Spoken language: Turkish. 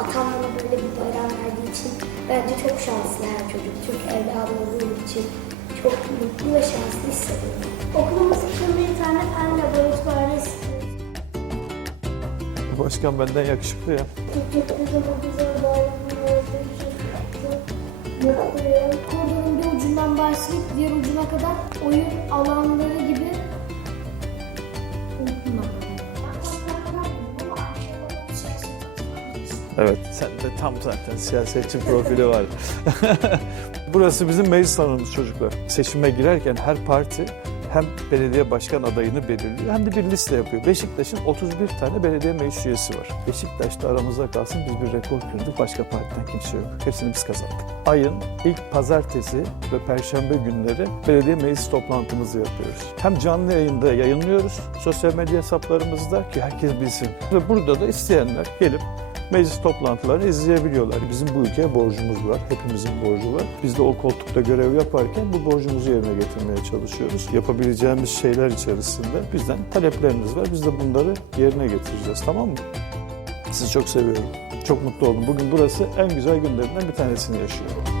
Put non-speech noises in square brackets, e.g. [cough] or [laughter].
atam bana böyle bir bayram verdiği için bence çok şanslı her çocuk. Türk evladı olduğu için çok mutlu ve şanslı hissediyorum. Okulumuz için bir tane fen laboratuvarı istiyoruz. Bu başkan benden yakışıklı ya. Teşekkür ederim bu güzel için çok mutluyum. Koridorun bir ucundan başlayıp diğer ucuna kadar oyun alanları gibi Evet. Sen de tam zaten siyasetçi profili var. [laughs] Burası bizim meclis salonumuz çocuklar. Seçime girerken her parti hem belediye başkan adayını belirliyor hem de bir liste yapıyor. Beşiktaş'ın 31 tane belediye meclis üyesi var. Beşiktaş'ta aramızda kalsın biz bir rekor kırdık. Başka partiden kimse yok. Hepsini biz kazandık. Ayın ilk pazartesi ve perşembe günleri belediye meclis toplantımızı yapıyoruz. Hem canlı yayında yayınlıyoruz sosyal medya hesaplarımızda ki herkes bilsin. Ve burada da isteyenler gelip meclis toplantılarını izleyebiliyorlar. Bizim bu ülkeye borcumuz var. Hepimizin borcu var. Biz de o koltukta görev yaparken bu borcumuzu yerine getirmeye çalışıyoruz. Yapabileceğimiz şeyler içerisinde bizden talepleriniz var. Biz de bunları yerine getireceğiz. Tamam mı? Sizi çok seviyorum. Çok mutlu oldum. Bugün burası en güzel günlerinden bir tanesini yaşıyorum.